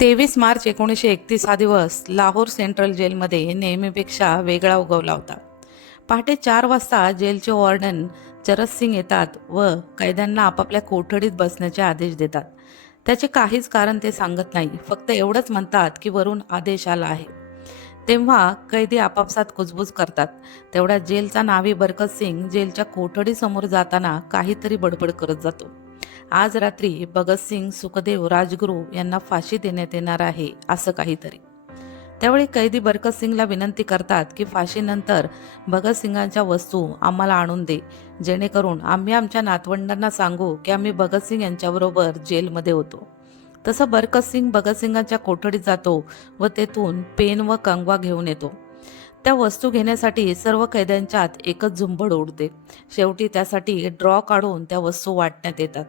तेवीस मार्च एकोणीसशे एकतीस हा दिवस लाहोर सेंट्रल जेलमध्ये नेहमीपेक्षा वेगळा उगवला होता. पहाटे चार वाजता जेलचे वॉर्डन चरत सिंग येतात व कैद्यांना आपापल्या कोठडीत बसण्याचे आदेश देतात. त्याचे काहीच कारण ते सांगत नाही फक्त एवढंच म्हणतात की वरून आदेश आला आहे. तेव्हा कैदी आपापसात कुजबूज करतात. तेवढ्या जेलचा नावी बरकत सिंग जेलच्या कोठडीसमोर जाताना काहीतरी बडबड करत जातो. आज रात्री भगतसिंग सुखदेव राजगुरू यांना फाशी देण्यात येणार आहे असं काहीतरी. त्यावेळी कैदी बरकत सिंगला विनंती करतात की फाशीनंतर भगतसिंगांच्या वस्तू आम्हाला आणून दे जेणेकरून आम्ही आमच्या नातवंडांना सांगू की आम्ही भगतसिंग यांच्याबरोबर जेलमध्ये होतो. तसं बरकत सिंग भगतसिंगांच्या कोठडीत जातो व तेथून पेन व कंगवा घेऊन येतो. त्या वस्तू घेण्यासाठी सर्व कैद्यांच्यात एकच झुंबड उडते. शेवटी त्यासाठी ड्रॉ काढून त्या वस्तू वाटण्यात येतात.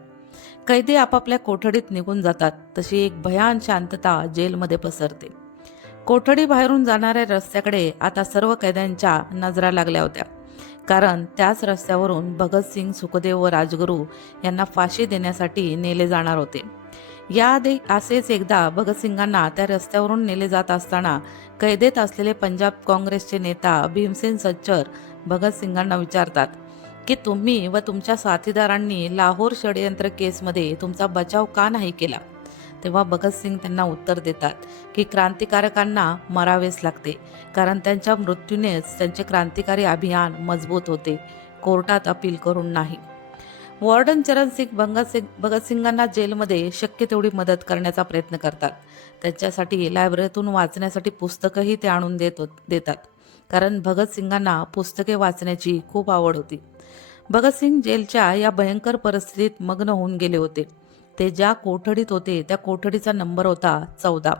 कैदी आपापल्या कोठडीत निघून जातात तशी एक भयान शांतता जेलमध्ये पसरते. कोठडी बाहेरून जाणाऱ्या रस्त्याकडे आता सर्व कैद्यांच्या नजरा लागल्या होत्या. कारण त्याच रस्त्यावरून भगतसिंग सुखदेव व राजगुरू यांना फाशी देण्यासाठी नेले जाणार होते. याआधी असेच एकदा भगतसिंगांना त्या रस्त्यावरून नेले जात असताना कैदेत असलेले पंजाब काँग्रेसचे नेता भीमसेन सच्चर भगतसिंगांना विचारतात की तुम्ही व तुमच्या साथीदारांनी लाहोर षडयंत्र केसमध्ये तुमचा बचाव का नाही केला? तेव्हा भगतसिंग त्यांना उत्तर देतात की क्रांतिकारकांना मरावेच लागते कारण त्यांच्या मृत्यूनेच त्यांचे क्रांतिकारी अभियान मजबूत होते. कोर्टात अपील करून नाही. वॉर्डन चरण सिंग भगतसिंग भगतसिंगांना जेलमध्ये शक्य तेवढी मदत करण्याचा प्रयत्न करतात. त्यांच्यासाठी लायब्ररीतून वाचण्यासाठी पुस्तकंही ते आणून देत देतात. कारण भगतसिंगांना पुस्तके वाचण्याची खूप आवड होती. भगतसिंग जेलच्या या भयंकर परिस्थितीत मग्न होऊन गेले होते. ते ज्या कोठडीत होते त्या कोठडीचा नंबर होता चौदा.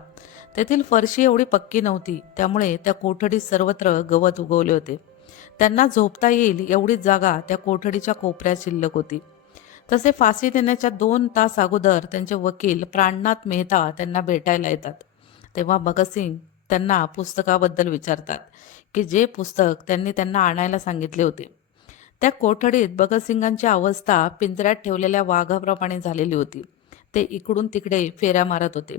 तेथील फरशी एवढी पक्की नव्हती त्यामुळे त्या कोठडीत सर्वत्र गवत उगवले होते. त्यांना झोपता येईल एवढीच जागा त्या कोठडीच्या कोपऱ्यात शिल्लक होती. तसे फाशी देण्याच्या दोन तास अगोदर त्यांचे वकील प्राणनाथ मेहता त्यांना भेटायला येतात. तेव्हा भगतसिंग त्यांना पुस्तकाबद्दल विचारतात की जे पुस्तक त्यांनी त्यांना आणायला सांगितले होते. त्या कोठडीत भगतसिंगांची अवस्था पिंजऱ्यात ठेवलेल्या वाघाप्रमाणे झालेली होती. ते इकडून तिकडे फेऱ्या मारत होते.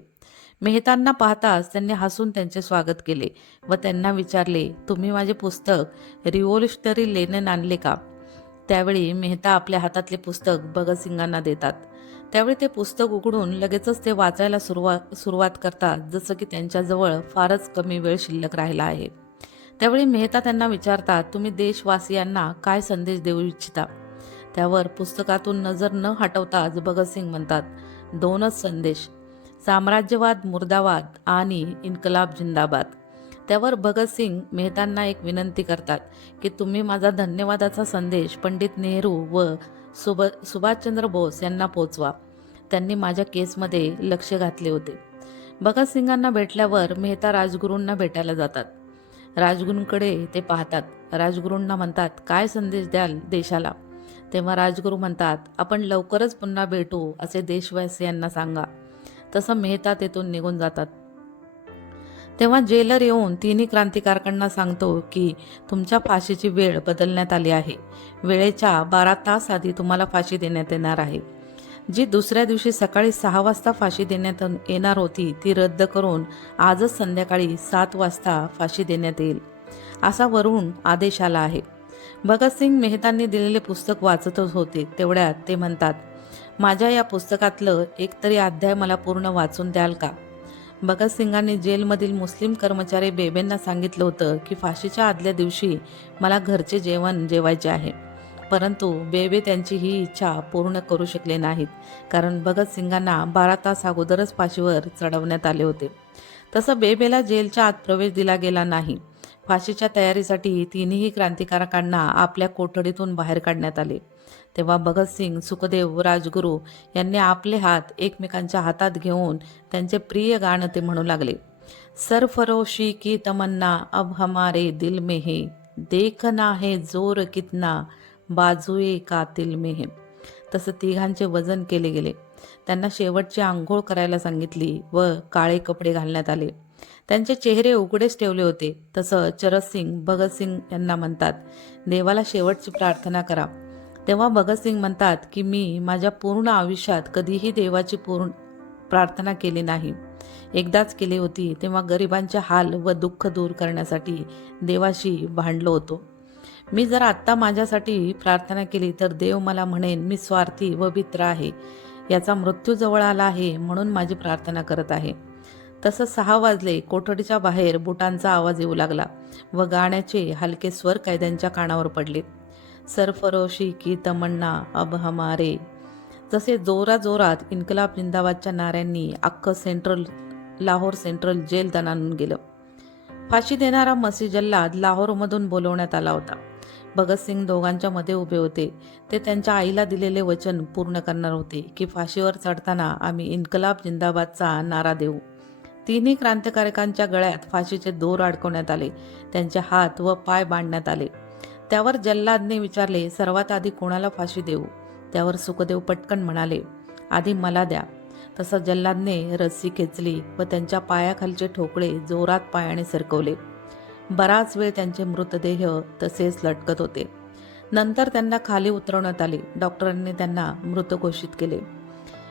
मेहतांना पाहताच त्यांनी हसून त्यांचे स्वागत केले व त्यांना विचारले तुम्ही माझे पुस्तक रिव्होल्युशनरी लेनन आणले का? त्यावेळी मेहता आपल्या हातातले पुस्तक भगतसिंगांना देतात. त्यावेळी ते पुस्तक उघडून लगेचच ते वाचायला सुरुवात सुरुवात करतात जसं की त्यांच्याजवळ फारच कमी वेळ शिल्लक राहिला आहे. त्यावेळी मेहता त्यांना विचारतात तुम्ही देशवासियांना काय संदेश देऊ इच्छिता? त्यावर पुस्तकातून नजर न हटवताच भगतसिंग म्हणतात दोनच संदेश. साम्राज्यवाद मुर्दाबाद आणि इन्कलाब जिंदाबाद. त्यावर भगतसिंग मेहतांना एक विनंती करतात की तुम्ही माझा धन्यवादाचा संदेश पंडित नेहरू व सुभ सुभाषचंद्र बोस यांना पोचवा. त्यांनी माझ्या केसमध्ये लक्ष घातले होते. भगतसिंगांना भेटल्यावर मेहता राजगुरूंना भेटायला जातात. राजगुरूंकडे ते पाहतात. राजगुरूंना म्हणतात काय संदेश द्याल देशाला? तेव्हा राजगुरू म्हणतात आपण लवकरच पुन्हा भेटू असे देशवासियांना सांगा. तसं मेहता तेथून निघून जातात. तेव्हा जेलर येऊन तिन्ही क्रांतिकारकांना सांगतो की तुमच्या फाशीची वेळ बदलण्यात आली आहे. वेळेच्या बारा तास आधी तुम्हाला फाशी देण्यात येणार आहे. जी दुसऱ्या दिवशी सकाळी सहा वाजता फाशी देण्यात येणार होती ती रद्द करून आजच संध्याकाळी सात वाजता फाशी देण्यात येईल. असा वरून आदेश आला आहे. भगतसिंग मेहतांनी दिलेले पुस्तक वाचतच होते. तेवढ्यात ते म्हणतात माझ्या या पुस्तकातलं एकतरी अध्याय मला पूर्ण वाचून द्याल का? भगतसिंगांनी जेलमधील मुस्लिम कर्मचारी बेबेंना सांगितलं होतं की फाशीच्या आदल्या दिवशी मला घरचे जेवण जेवायचे आहे. परंतु बेबे त्यांची ही इच्छा पूर्ण करू शकले नाहीत कारण भगतसिंगांना बारा तास अगोदरच फाशीवर चढवण्यात आले होते. तसं बेबेला जेलच्या आत प्रवेश दिला गेला नाही. फाशीच्या तयारीसाठी तिन्ही क्रांतिकारकांना आपल्या कोठडीतून बाहेर काढण्यात आले. तेव्हा भगतसिंग सुखदेव राजगुरू यांनी आपले हात एकमेकांच्या हातात घेऊन त्यांचे प्रिय गाणं ते म्हणू लागले. सरफरोशी की तमन्ना अब हमारे दिल में है. देखना है जोर कितना बाजूए कातिल में है. तसं तिघांचे वजन केले गेले. त्यांना शेवटची आंघोळ करायला सांगितली व काळे कपडे घालण्यात आले. त्यांचे चेहरे उघडेच ठेवले होते. तसं चरतसिंग भगतसिंग यांना म्हणतात देवाला शेवटची प्रार्थना करा. तेव्हा भगतसिंग म्हणतात की मी माझ्या पूर्ण आयुष्यात कधीही देवाची पूर्ण प्रार्थना केली नाही. एकदाच केली होती तेव्हा गरिबांचे हाल व दुःख दूर करण्यासाठी देवाशी भांडलो होतो. मी जर आत्ता माझ्यासाठी प्रार्थना केली तर देव मला म्हणेन मी स्वार्थी व मित्र आहे. याचा मृत्यू जवळ आला आहे म्हणून माझी प्रार्थना करत आहे. तसं सहा वाजले कोठडीच्या बाहेर बुटांचा आवाज येऊ लागला व गाण्याचे हलके स्वर कैद्यांच्या कानावर पडले. सरफरोशी की तमन्ना अब हमारे. जसे जोराजोरात इन्कलाब जिंदाबादच्या नाऱ्यांनी अख्खं सेंट्रल लाहोर सेंट्रल जेल दणानून गेलं. फाशी देणारा मसी जल्लाद लाहोरमधून बोलवण्यात आला होता. भगतसिंग दोघांच्या मध्ये उभे होते. ते त्यांच्या आईला दिलेले वचन पूर्ण करणार होते की फाशीवर चढताना आम्ही इन्कलाब जिंदाबादचा नारा देऊ. तिन्ही क्रांतिकारकांच्या गळ्यात फाशीचे दोर अडकवण्यात आले. त्यांचे हात व पाय बांधण्यात आले. त्यावर जल्लादने विचारले सर्वात आधी कोणाला फाशी देऊ? त्यावर सुखदेव पटकन म्हणाले आधी मला द्या. तसं जल्लादने रस्सी खेचली व त्यांच्या पायाखालचे ठोकळे जोरात पायाने सरकवले. बराच वेळ त्यांचे मृतदेह तसेच लटकत होते. नंतर त्यांना खाली उतरवण्यात आले. डॉक्टरांनी त्यांना मृत घोषित केले.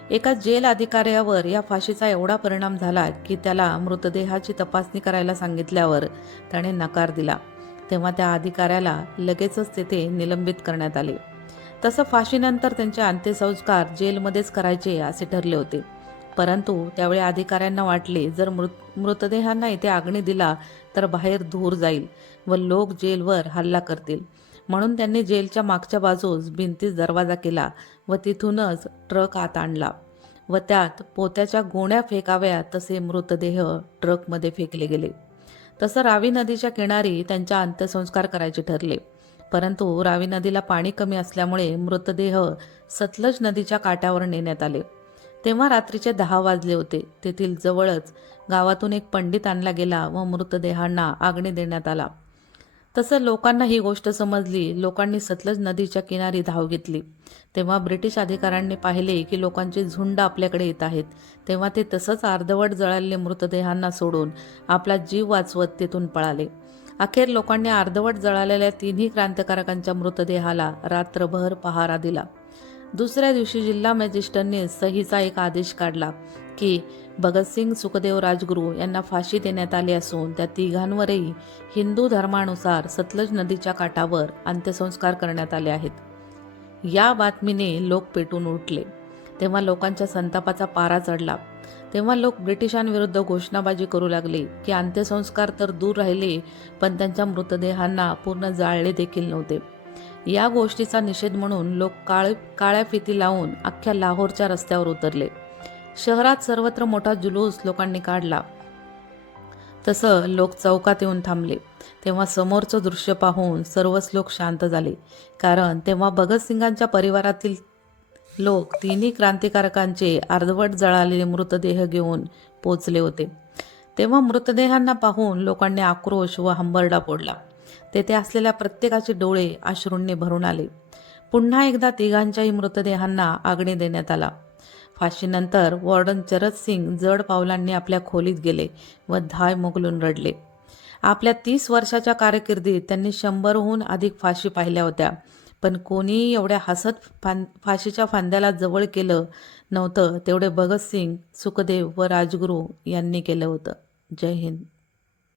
एका जेल अधिकाऱ्यावर या फाशीचा एवढा परिणाम झाला की त्याला मृतदेहाची तपासणी करायला सांगितल्यावर त्याने नकार दिला. तेव्हा त्या अधिकाऱ्याला लगेचच तेथे निलंबित करण्यात आले. तसं फाशीनंतर त्यांचे अंत्यसंस्कार जेलमध्येच करायचे असे ठरले होते. परंतु त्यावेळी अधिकाऱ्यांना वाटले जर मृत मृतदेहांना इथे आग्नी दिला तर बाहेर धूर जाईल व लोक जेलवर हल्ला करतील. म्हणून त्यांनी जेलच्या मागच्या बाजूस भिंतीस दरवाजा केला व तिथूनच ट्रक आत आणला व त्यात पोत्याच्या गोण्या फेकाव्या तसे मृतदेह ट्रकमध्ये फेकले गेले. तसं रावी नदीच्या किनारी त्यांच्या अंत्यसंस्कार करायचे ठरले. परंतु रावी नदीला पाणी कमी असल्यामुळे मृतदेह सतलज नदीच्या काठावर नेण्यात आले. तेव्हा रात्रीचे दहा वाजले होते. तेथील जवळच गावातून एक पंडित आणला गेला व मृतदेहांना आग्नी देण्यात आला. तसं लोकांना ही गोष्ट समजली. लोकांनी सतलज नदीच्या किनारी धाव घेतली. तेव्हा ब्रिटिश अधिकाऱ्यांनी पाहिले की लोकांचे झुंड आपल्याकडे येत आहेत. तेव्हा ते तसंच अर्धवट जळालेले मृतदेहांना सोडून आपला जीव वाचवत तेथून पळाले. अखेर लोकांनी अर्धवट जळालेल्या तिन्ही क्रांतिकारकांच्या मृतदेहाला रात्रभर पहारा दिला. दुसऱ्या दिवशी जिल्हा मॅजिस्टरने सहीचा एक आदेश काढला की भगतसिंग सुखदेव राजगुरू यांना फाशी देण्यात आली असून त्या तिघांवरही हिंदू धर्मानुसार सतलज नदीच्या काठावर अंत्यसंस्कार करण्यात आले आहेत. या बातमीने लोक पेटून उठले. तेव्हा लोकांच्या संतापाचा पारा चढला. तेव्हा लोक ब्रिटिशांविरुद्ध घोषणाबाजी करू लागले की अंत्यसंस्कार तर दूर राहिले पण त्यांच्या मृतदेहांना पूर्ण जाळले देखील नव्हते. या गोष्टीचा निषेध म्हणून लोक काळ काळ्या फिती लावून अख्ख्या लाहोरच्या रस्त्यावर उतरले. शहरात सर्वत्र मोठा जुलूस लोकांनी काढला. तसं लोक चौकात येऊन थांबले. तेव्हा समोरचं दृश्य पाहून सर्वच लोक शांत झाले. कारण तेव्हा भगतसिंगांच्या परिवारातील लोक तिन्ही क्रांतिकारकांचे अर्धवट जळालेले मृतदेह घेऊन पोचले होते. तेव्हा मृतदेहांना पाहून लोकांनी आक्रोश व हंबरडा फोडला. तेथे असलेल्या प्रत्येकाचे डोळे अश्रूंनी भरून आले. पुन्हा एकदा तिघांच्याही मृतदेहांना आगणे देण्यात आला. फाशीनंतर वॉर्डन चरत सिंग जड पावलांनी आपल्या खोलीत गेले व धाय मोगलून रडले. आपल्या तीस वर्षाच्या कारकिर्दीत त्यांनी शंभरहून अधिक फाशी पाहिल्या होत्या पण कोणीही एवढ्या हसत फां फाशीच्या फांद्याला जवळ केलं नव्हतं तेवढे भगतसिंग सुखदेव व राजगुरू यांनी केलं होतं. जय हिंद.